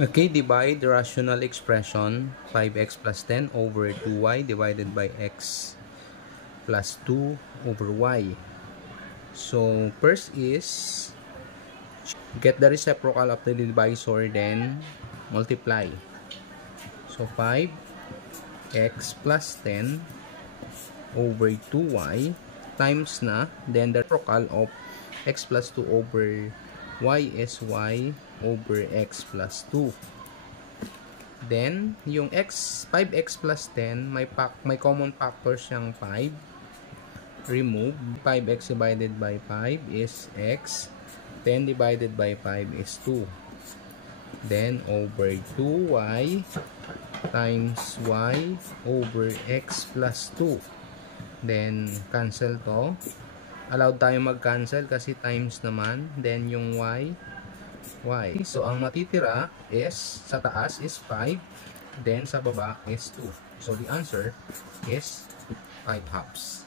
Okay, divide the rational expression 5x plus 10 over 2y divided by x plus 2 over y. So, first is get the reciprocal of the divisor, then multiply. So, 5x plus 10 over 2y times na, then the reciprocal of x plus 2 over y is y over x plus 2. Then, yung 5x plus 10, may common factor siyang 5. Remove. 5x divided by 5 is x. 10 divided by 5 is 2. Then, over 2y times y over x plus 2. Then, cancel to. Allowed tayo mag-cancel kasi times naman. Then, yung y. So, ang matitira is, sa taas is 5. Then, sa baba is 2. So, the answer is 5 halves.